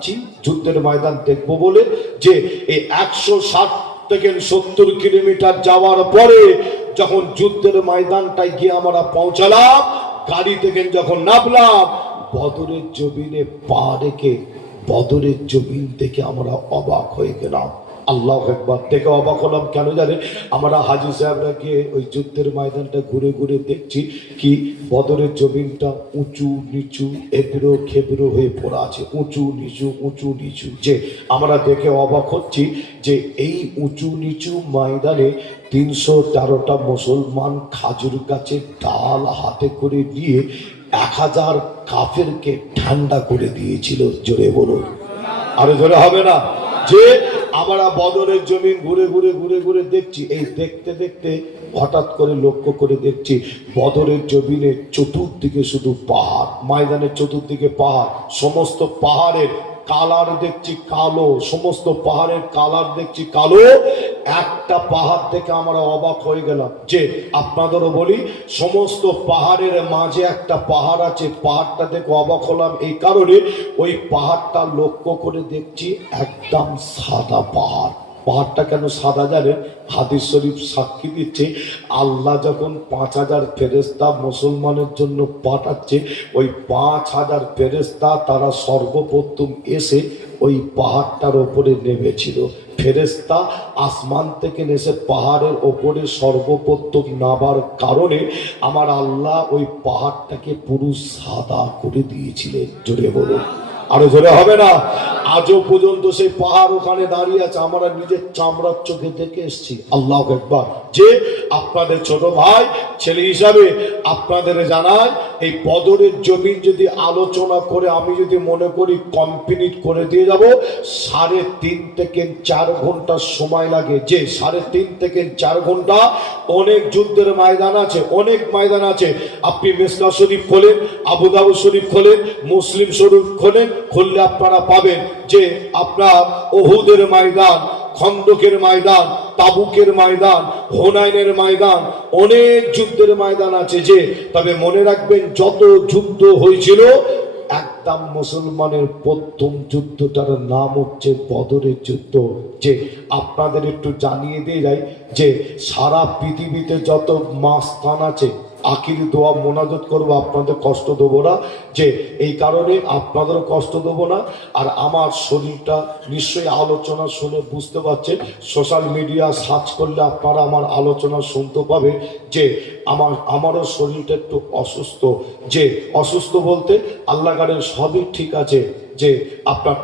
যাচ্ছি যুদ্ধের ময়দান দেখবো বলে, যে এই 160 থেকে 70 কিলোমিটার যাওয়ার পরে যখন যুদ্ধের ময়দানটায় গিয়ে আমরা পৌঁছালাম, গাড়ি থেকে যখন নামলাম, বদরের জমিনে পা রেখে বদরের জমিন থেকে আমরা অবাক হয়ে গেলাম। আল্লাহু আকবার। দেখে অবাক হলাম কেন জানেন? আমরা হাজী সাহেবরা গিয়ে ওই যুদ্ধের ময়দানটা ঘুরে ঘুরে দেখছি কি বদরের জমিনটা উঁচু নিচু এবড়ো খেবড়ো হয়ে পড়া আছে, উঁচু নিচু, যে আমরা দেখে অবাক হচ্ছি যে এই উঁচু নিচু ময়দানে 313টা মুসলমান খাজুর গাছের ডাল হাতে করে নিয়ে 1000 কাফেরকে ঠান্ডা করে দিয়েছিল। জোরে বলুন, আরো জোরে হবে না? যে আমরা বদরের জমিন ঘুরে ঘুরে দেখছি, এই দেখতে দেখতে হঠাৎ করে লক্ষ্য করে দেখছি বদরের জমিনের চতুর্দিকে শুধু পাহাড়, ময়দানের চতুর্দিকে পাহাড়, সমস্ত পাহাড়ের কালার দেখছি কালো, সমস্ত পাহাড়ের কালার দেখছি কালো। একটা পাহাড় থেকে আমরা অবাক হয়ে গেলাম, যে আপনাদেরও বলি সমস্ত পাহাড়ের মাঝে একটা পাহাড় আছে, পাহাড়টা দেখে অবাক হলাম এই কারণে, ওই পাহাড়টা লক্ষ্য করে দেখছি একদম সাদা পাহাড়। পাহাড়টা কেন সাদা জানেন? হাদিস শরীফ সাক্ষী দিচ্ছে, আল্লাহ যখন 5000 ফেরেশতা মুসলমানের জন্য পাঠাচ্ছে, ওই 5000 ফেরেশতা তারা সর্বপ্রথম এসে ওই পাহাড়টার ওপরে নেমেছিল। ফেরেশতা আসমান থেকে এসে পাহাড়ের ওপরে সর্বপ্রথম নামার কারণে আমার আল্লাহ ওই পাহাড়টাকে পুরো সাদা করে দিয়েছিলেন। জোরে বলুন, আরো জোরে হবে না? আজও পর্যন্ত সেই পাহাড় ওখানে দাঁড়িয়ে আছে, আমরা নিজের চামড়ার চোখে দেখে এসেছি। আল্লাহু আকবার। যে আপনাদের ছোট ভাই ছেলে হিসাবে আপনাদের জানায়, এই বদরের জমিন যদি আলোচনা করে আমি যদি মনে করি কমপ্লিট করে দিয়ে যাব, 3.5 থেকে 4 ঘন্টা সময় লাগে। যে 3.5 থেকে 4 ঘন্টা। অনেক যুদ্ধের ময়দান আছে, অনেক ময়দান আছে। আপনি মিসকা শরীফ খোলেন, আবু দাউদ শরীফ খোলেন, মুসলিম শরীফ খোলেন, খুললে আপনারা পাবেন যে আপনার উহুদের ময়দান, খন্দকের ময়দান, তাবুকের ময়দান, হুনাইনের ময়দান, অনেক যুদ্ধের ময়দান আছে। যে তবে মনে রাখবেন যত যুদ্ধ হয়েছিল, একদম মুসলমানের প্রথম যুদ্ধটার নাম হচ্ছে বদরের যুদ্ধ। যে আপনাদের একটু জানিয়ে দিয়ে যাই যে সারা পৃথিবীতে যত মাস্তান আছে, আখিরি দোয়া মোনাজাত করবো, আপনাদের কষ্ট দেবো না, যে এই কারণে আপনাদেরও কষ্ট দেবো না। আর আমার শরীরটা নিশ্চয়ই আলোচনা শুনে বুঝতে পারছেন, সোশ্যাল মিডিয়া সার্চ করলে আপনারা আমার আলোচনা শুনতে পাবে যে আমারও শরীরটা একটু অসুস্থ। যে অসুস্থ বলতে আল্লাহ গাড়ের সবই ঠিক আছে, যে আপনার